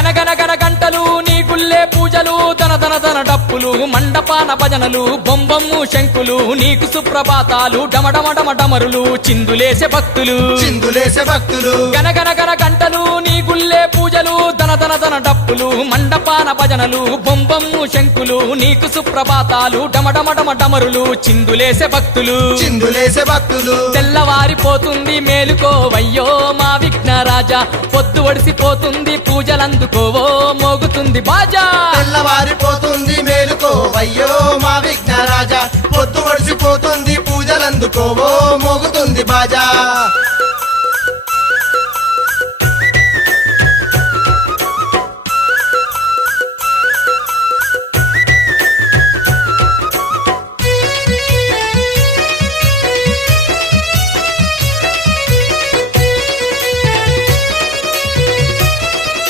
గనగన గన గంటలు నీ గుల్లే పూజలు తన తన తన డప్పులు మండపాన భజనలు బొంబమ్ము శంకులు నీకు సుప్రభాతాలు డమడమడమ డమరులు చిందులేసే భక్తులు గనగన గన గంటలు నీ గుల్లే పూజలు తన తన తన డప్పులు మండపాన భజనలు బొంబమ్ము శంకులు నీకు సుప్రభాతాలు డమడమడమ డమరులు చిందులేసే భక్తులు తెల్లవారిపోతుంది మేలుకోవయ్యో మా విఘ్నరాజా పొద్దు ఒడిసిపోతుంది పూజలందుకోవో మోగుతుంది బాజా తెల్లవారిపోతుంది మేలుకోవయ్యో మా విఘ్నరాజా పొద్దు ఒడిసిపోతుంది పూజలందుకోవో మోగుతుంది బాజా